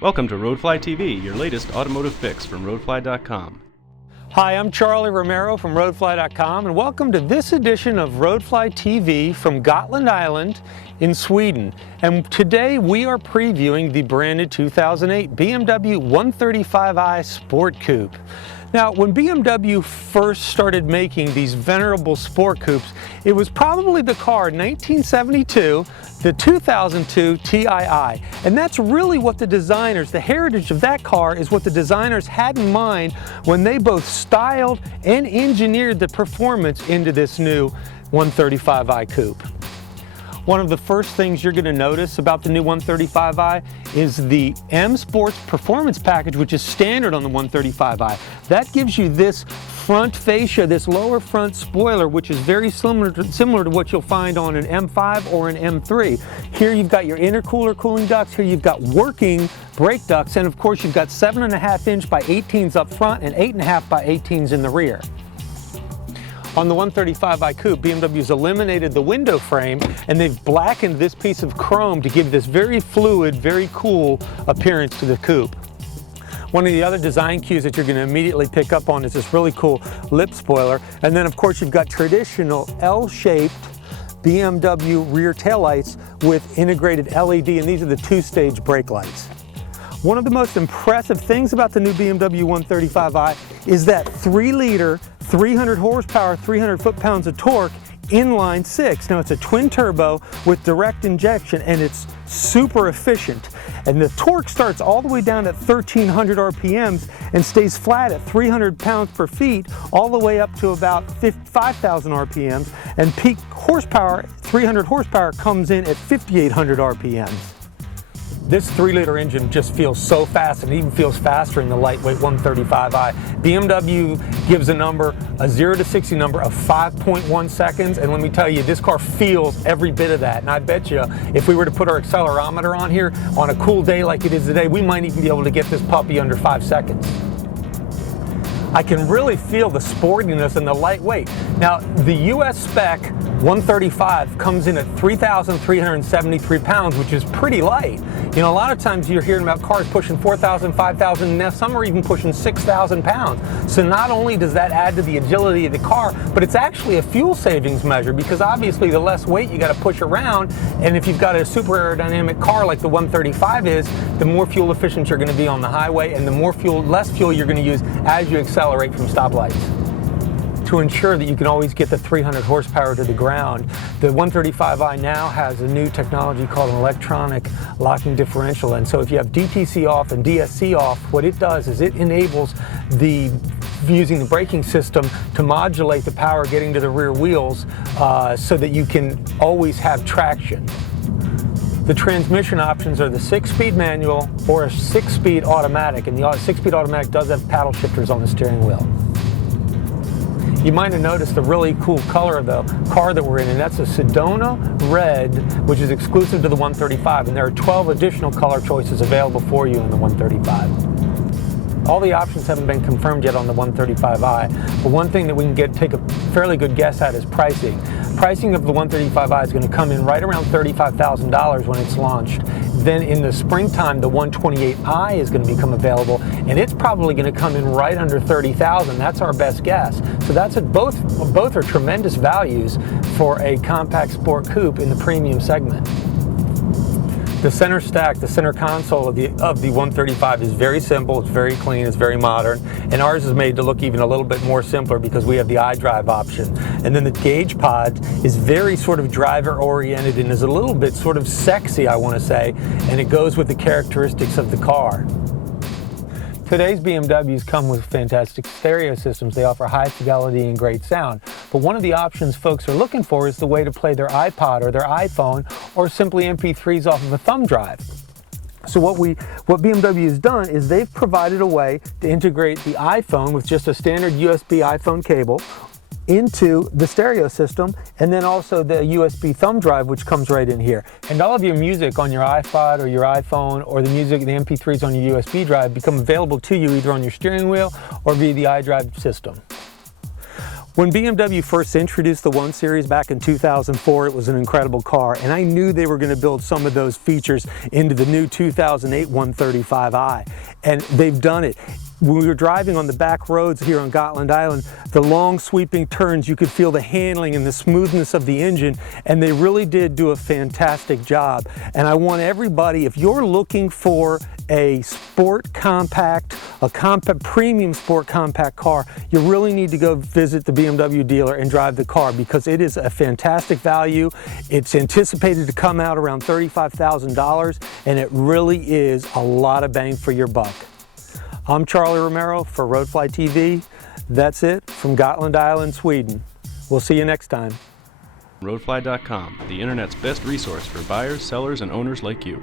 Welcome to RoadflyTV, your latest automotive fix from Roadfly.com. Hi, I'm Charlie Romero from RoadflyTV, and welcome to this edition of RoadflyTV from Gotland Island in Sweden. And today we are previewing the brand new 2008 BMW 135i Sport Coupe. Now, when BMW first started making these venerable sport coupes, it was probably the car in 1972, the 2002 Tii. And that's really what the designers, the heritage of that car is what the designers had in mind when they both styled and engineered the performance into this new 135i coupe. One of the first things you're going to notice about the new 135i is the M Sports Performance Package, which is standard on the 135i. That gives you this front fascia, this lower front spoiler, which is very similar to what you'll find on an M5 or an M3. Here you've got your intercooler cooling ducts, here you've got working brake ducts, and of course you've got 7.5-inch by 18s up front and 8.5 by 18s in the rear. On the 135i Coupe, BMW's eliminated the window frame and they've blackened this piece of chrome to give this very fluid, very cool appearance to the coupe. One of the other design cues that you're going to immediately pick up on is this really cool lip spoiler. And then of course you've got traditional L-shaped BMW rear taillights with integrated LED, and these are the two-stage brake lights. One of the most impressive things about the new BMW 135i is that 3-liter, 300 horsepower, 300 foot-pounds of torque inline six. Now it's a twin turbo with direct injection and it's super efficient. And the torque starts all the way down at 1300 RPMs and stays flat at 300 pounds per feet all the way up to about 5,000 RPMs. And peak horsepower, 300 horsepower, comes in at 5,800 RPMs. This 3-liter engine just feels so fast, and it even feels faster in the lightweight 135i. BMW gives a 0 to 60 number of 5.1 seconds, and let me tell you, this car feels every bit of that. And I bet you, if we were to put our accelerometer on here, on a cool day like it is today, we might even be able to get this puppy under 5 seconds. I can really feel the sportiness and the lightweight. Now, the US spec 135 comes in at 3,373 pounds, which is pretty light. You know, a lot of times you're hearing about cars pushing 4,000, 5,000, and now some are even pushing 6,000 pounds. So not only does that add to the agility of the car, but it's actually a fuel savings measure, because obviously the less weight you got to push around, and if you've got a super aerodynamic car like the 135 is, the more fuel efficient you're going to be on the highway, and the less fuel you're going to use as you accelerate from stoplights. To ensure that you can always get the 300 horsepower to the ground, the 135i now has a new technology called an electronic locking differential. And so if you have DTC off and DSC off, what it does is it enables using the braking system to modulate the power getting to the rear wheels so that you can always have traction. The transmission options are the 6-speed manual or a 6-speed automatic, and the 6-speed automatic does have paddle shifters on the steering wheel. You might have noticed the really cool color of the car that we're in, and that's a Sedona Red, which is exclusive to the 135, and there are 12 additional color choices available for you in the 135. All the options haven't been confirmed yet on the 135i, but one thing that we can take a fairly good guess at is pricing. Pricing of the 135i is going to come in right around $35,000 when it's launched. Then in the springtime, the 128i is going to become available, and it's probably going to come in right under $30,000. That's our best guess. So both are tremendous values for a compact sport coupe in the premium segment. The center stack, the center console of the 135 is very simple, it's very clean, it's very modern, and ours is made to look even a little bit more simpler because we have the iDrive option. And then the gauge pod is very sort of driver oriented and is a little bit sort of sexy, I want to say, and it goes with the characteristics of the car. Today's BMWs come with fantastic stereo systems. They offer high fidelity and great sound. But one of the options folks are looking for is the way to play their iPod or their iPhone or simply MP3s off of a thumb drive. So what BMW has done is they've provided a way to integrate the iPhone with just a standard USB iPhone cable into the stereo system, and then also the USB thumb drive, which comes right in here. And all of your music on your iPod or your iPhone, or the music, the MP3s on your USB drive, become available to you either on your steering wheel or via the iDrive system. When BMW first introduced the 1 Series back in 2004, it was an incredible car, and I knew they were going to build some of those features into the new 2008 135i, and they've done it. When we were driving on the back roads here on Gotland Island, the long sweeping turns, you could feel the handling and the smoothness of the engine, and they really did do a fantastic job. And I want everybody, if you're looking for a sport compact, premium sport compact car, you really need to go visit the BMW dealer and drive the car, because it is a fantastic value. It's anticipated to come out around $35,000, and it really is a lot of bang for your buck. I'm Charlie Romero for RoadflyTV. That's it from Gotland Island, Sweden. We'll see you next time. Roadfly.com, the internet's best resource for buyers, sellers, and owners like you.